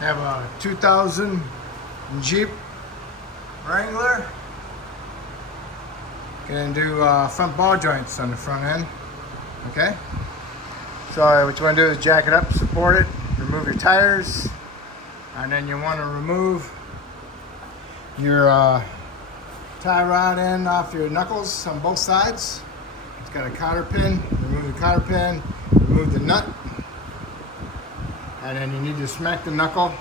Have a 2000 Jeep Wrangler. Gonna do front ball joints on the front end. Okay. So what you want to do is jack it up, support it, remove your tires, and then you want to remove your tie rod end off your knuckles on both sides. It's got a cotter pin. Remove the cotter pin. Remove the nut. And then you need to smack the knuckle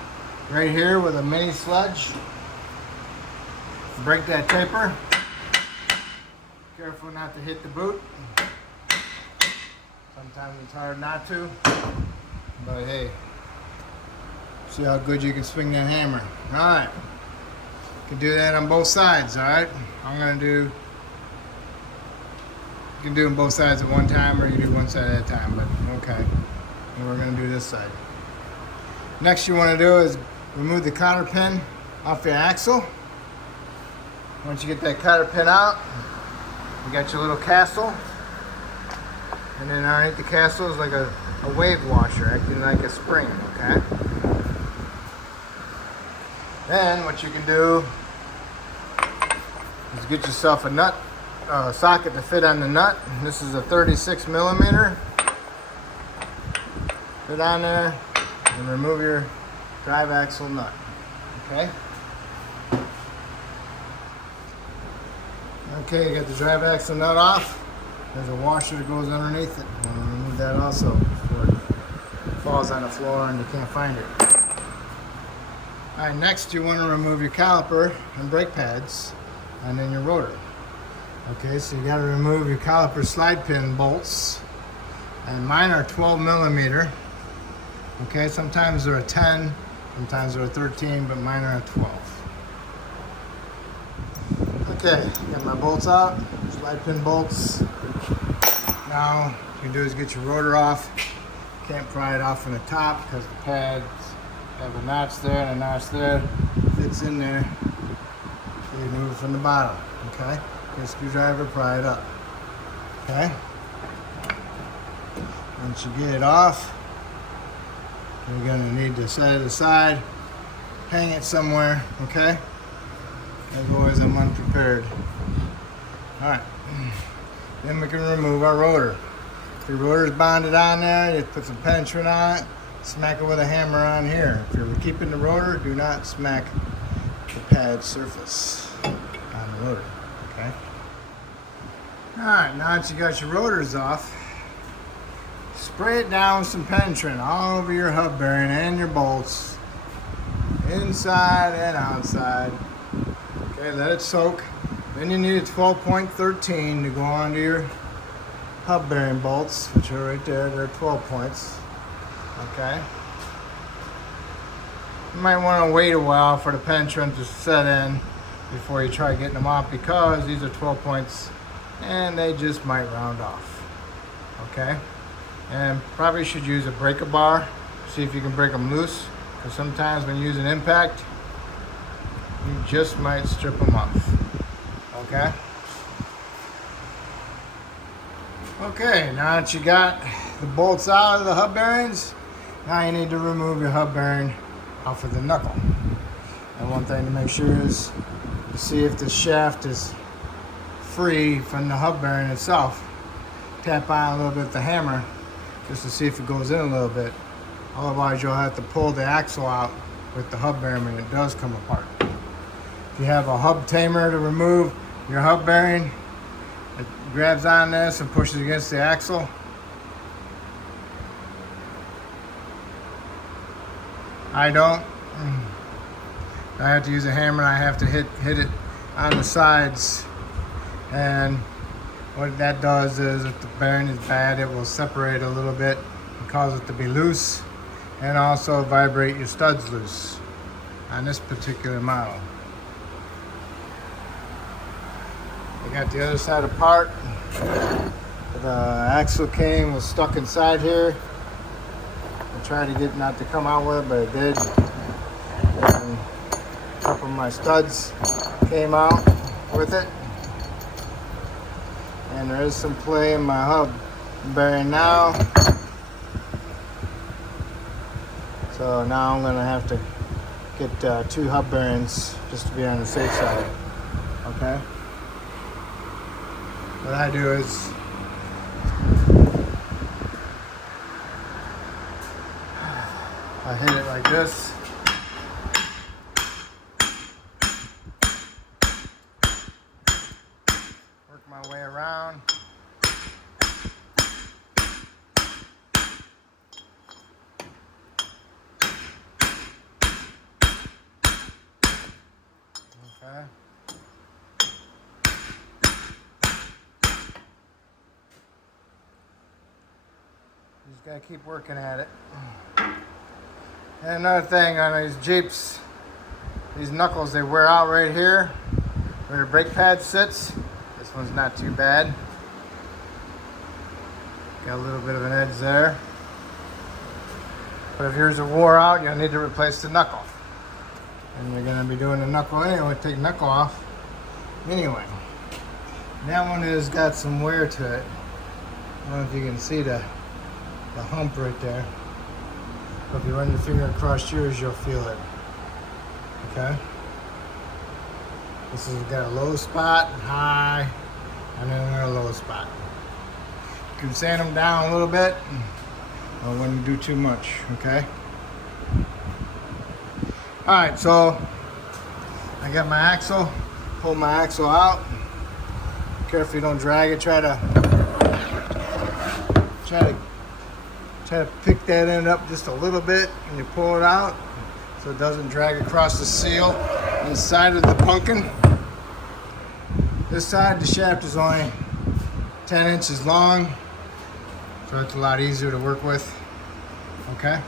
right here with a mini sledge. Break that taper. Careful not to hit the boot. Sometimes it's hard not to. But hey, see how good you can swing that hammer. Alright. You can do that on both sides, alright? You can do them both sides at one time, or you do one side at a time, but okay. And we're going to do this side. Next you want to do is remove the cotter pin off your axle. Once you get that cotter pin out, you got your little castle. And then underneath the castle is like a wave washer, acting like a spring, okay? Then what you can do is get yourself a nut socket to fit on the nut. This is a 36 millimeter. Fit on there. And remove your drive axle nut. Okay? Okay, you got the drive axle nut off. There's a washer that goes underneath it. You want to remove that also before it falls on the floor and you can't find it. Alright, next you want to remove your caliper and brake pads and then your rotor. Okay, so you got to remove your caliper slide pin bolts. And mine are 12 millimeter. Okay, sometimes they're a 10, sometimes they're a 13, but mine are a 12. Okay, got my bolts out, slide pin bolts. Now, what you can do is get your rotor off. Can't pry it off from the top because the pads have a notch there and a notch there. Fits in there. So you move it from the bottom, okay? Get a screwdriver, pry it up. Okay? Once you get it off, you're going to need to set it aside, hang it somewhere, okay? As always, I'm unprepared. Alright, then we can remove our rotor. If your rotor is bonded on there, you put some penetrant on it, smack it with a hammer on here. If you're keeping the rotor, do not smack the pad surface on the rotor, okay? Alright, now that you got your rotors off, spray it down with some penetrant all over your hub bearing and your bolts, inside and outside. Okay, let it soak. Then you need a 12.13 to go onto your hub bearing bolts, which are right there. They're 12 points. Okay. You might want to wait a while for the penetrant to set in before you try getting them off, because these are 12 points and they just might round off. Okay. And probably should use a breaker bar. See if you can break them loose, because sometimes when you use an impact, you just might strip them off. Okay? Okay, now that you got the bolts out of the hub bearings, now you need to remove your hub bearing off of the knuckle. And one thing to make sure is to see if the shaft is free from the hub bearing itself. Tap on a little bit with the hammer just to see if it goes in a little bit. Otherwise, you'll have to pull the axle out with the hub bearing when it does come apart. If you have a hub tamer to remove your hub bearing, it grabs on this and pushes against the axle. I don't. I have to use a hammer and I have to hit it on the sides. And what that does is, if the bearing is bad, it will separate a little bit and cause it to be loose, and also vibrate your studs loose on this particular model. I got the other side apart. The axle cane was stuck inside here. I tried to get it not to come out with it, but it did. And a couple of my studs came out with it. And there is some play in my hub bearing now. So So now I'm gonna have to get 2 hub bearings just to be on the safe side. Okay. What I do is I hit it like this. Work my way around. Okay. You just gotta keep working at it. And another thing on these Jeeps, these knuckles, they wear out right here where the brake pad sits. This one's not too bad. Got a little bit of an edge there. But if yours are wore out, you'll need to replace the knuckle. And you're gonna be doing the knuckle anyway, take the knuckle off. Anyway, that one has got some wear to it. I don't know if you can see the hump right there. But if you run your finger across yours, you'll feel it. Okay? This has got a low spot, high, and then another low spot. You can sand them down a little bit. I wouldn't do too much, okay? Alright, so I got my axle. Pull my axle out. Careful you don't drag it. Try to pick that end up just a little bit and you pull it out so it doesn't drag across the seal inside of the pumpkin. This side, the shaft is only 10 inches long, so it's a lot easier to work with. Okay.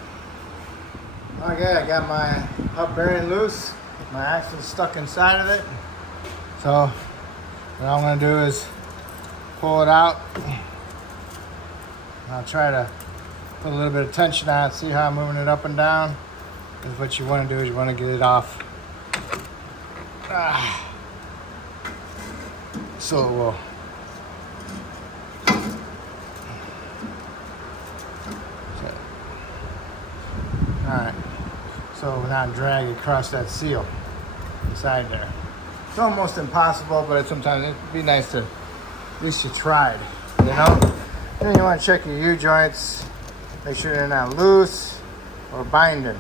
Okay, I got my hub bearing loose. My axle's stuck inside of it. So what I'm gonna do is pull it out. I'll try to put a little bit of tension on it, see how I'm moving it up and down. Because what you want to do is you want to get it off. So it will. Alright. So not drag across that seal inside there. It's almost impossible, but sometimes it'd be nice to, at least you tried, you know? Then you want to check your U-joints. Make sure they're not loose or binding.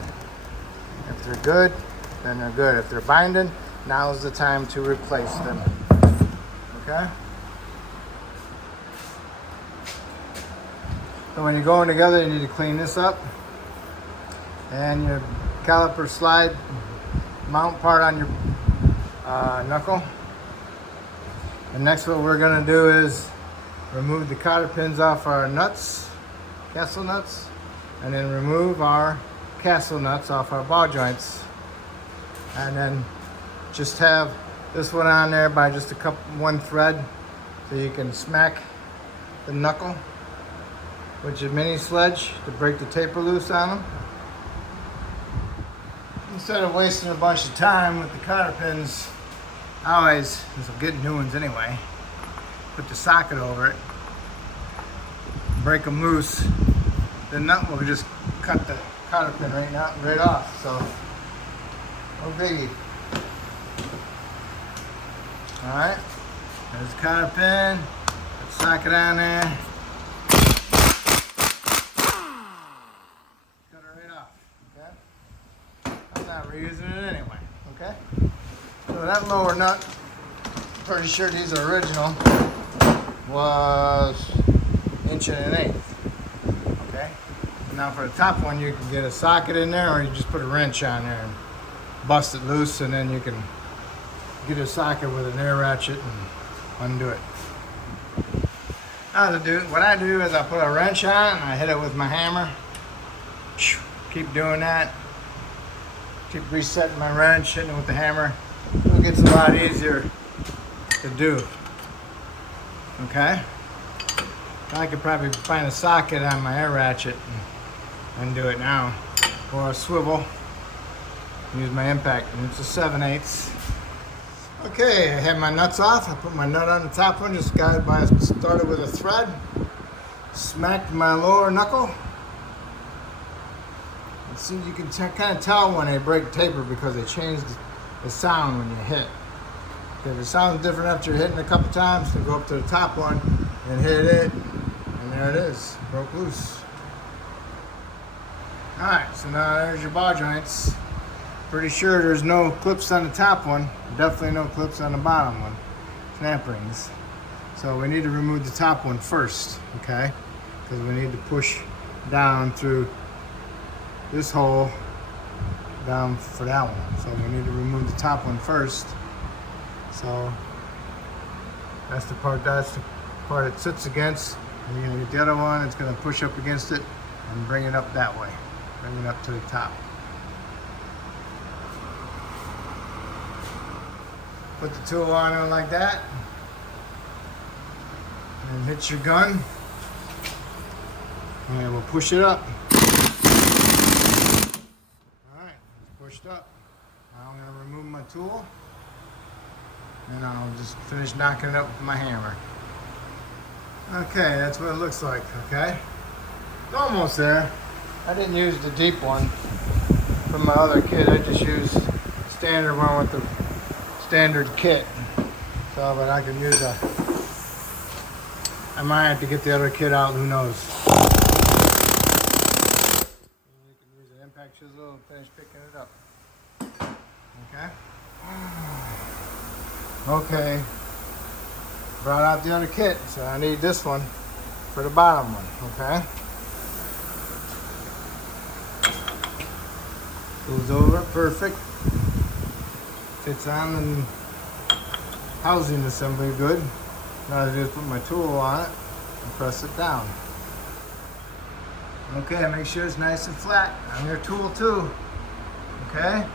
If they're good, then they're good. If they're binding, now's the time to replace them. Okay? So when you're going together, you need to clean this up. And your caliper slide mount part on your knuckle. And next what we're going to do is remove the cotter pins off our nuts, castle nuts, and then remove our castle nuts off our ball joints. And then just have this one on there by just one thread so you can smack the knuckle with your mini sledge to break the taper loose on them. Instead of wasting a bunch of time with the cotter pins, I always, since I'm getting new ones anyway, put the socket over it, break them loose, the nut will just cut the cotter pin right off, so no biggie. Alright, there's the cotter pin, put the socket on there, cut it right off, okay? I'm not reusing it anyway, okay? So that lower nut, pretty sure these are original, was 1 1/8 inch. Okay. Now for the top one, you can get a socket in there, or you just put a wrench on there and bust it loose, and then you can get a socket with an air ratchet and undo it. What I do is I put a wrench on and I hit it with my hammer. Keep doing that. Keep resetting my wrench, hitting it with the hammer. It gets a lot easier to do. Okay? I could probably find a socket on my air ratchet and undo it now. Or a swivel. Use my impact, and it's a 7/8. Okay, I have my nuts off. I put my nut on the top one, just started with a thread. Smacked my lower knuckle. See, you can kind of tell when they break taper because they change the sound when you hit. If it sounds different after you're hitting a couple times, then go up to the top one and hit it, and there it is, broke loose. Alright, so now there's your ball joints. Pretty sure there's no clips on the top one, definitely no clips on the bottom one. Snap rings. So we need to remove the top one first, okay? Because we need to push down through this hole down for that one. So we need to remove the top one first. So that's the part it sits against. And you're gonna get the other one, it's gonna push up against it and bring it up that way. Bring it up to the top. Put the tool on it like that. And hit your gun. And we'll push it up. Alright, it's pushed up. Now I'm gonna remove my tool. And I'll just finish knocking it up with my hammer. Okay, that's what it looks like, okay? It's almost there. I didn't use the deep one from my other kit. I just used the standard one with the standard kit. So, but I can use I might have to get the other kit out, who knows. You can use an impact chisel and finish picking it up. Okay? Okay, brought out the other kit, so I need this one for the bottom one, okay? Goes over, perfect. Fits on and housing assembly good. Now I just put my tool on it and press it down. Okay, make sure it's nice and flat on your tool too, okay?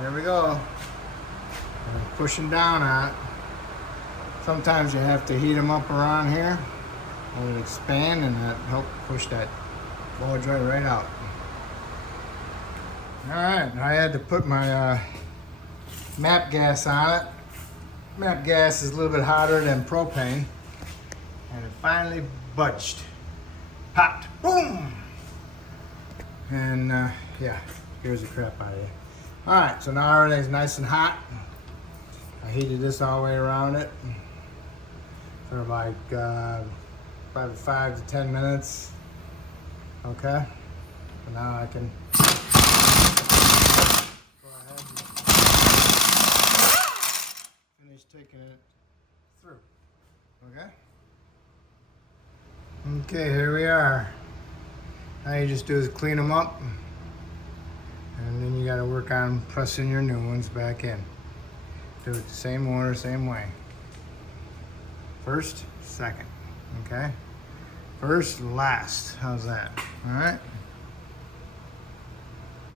There we go. Pushing down on it. Sometimes you have to heat them up around here and it expand and that help push that ball joint right out. Alright, I had to put my MAP gas on it. MAP gas is a little bit hotter than propane and it finally budged. Popped. Boom! And yeah, scares the crap out of you. Alright, so now everything's nice and hot. I heated this all the way around it for like probably 5 to 10 minutes. Okay, so now I can go ahead and finish taking it through. Okay. Okay, here we are. Now you just do is clean them up, and then you got to work on pressing your new ones back in. Do it the same order, same way. First, second, okay? First, last, how's that? All right?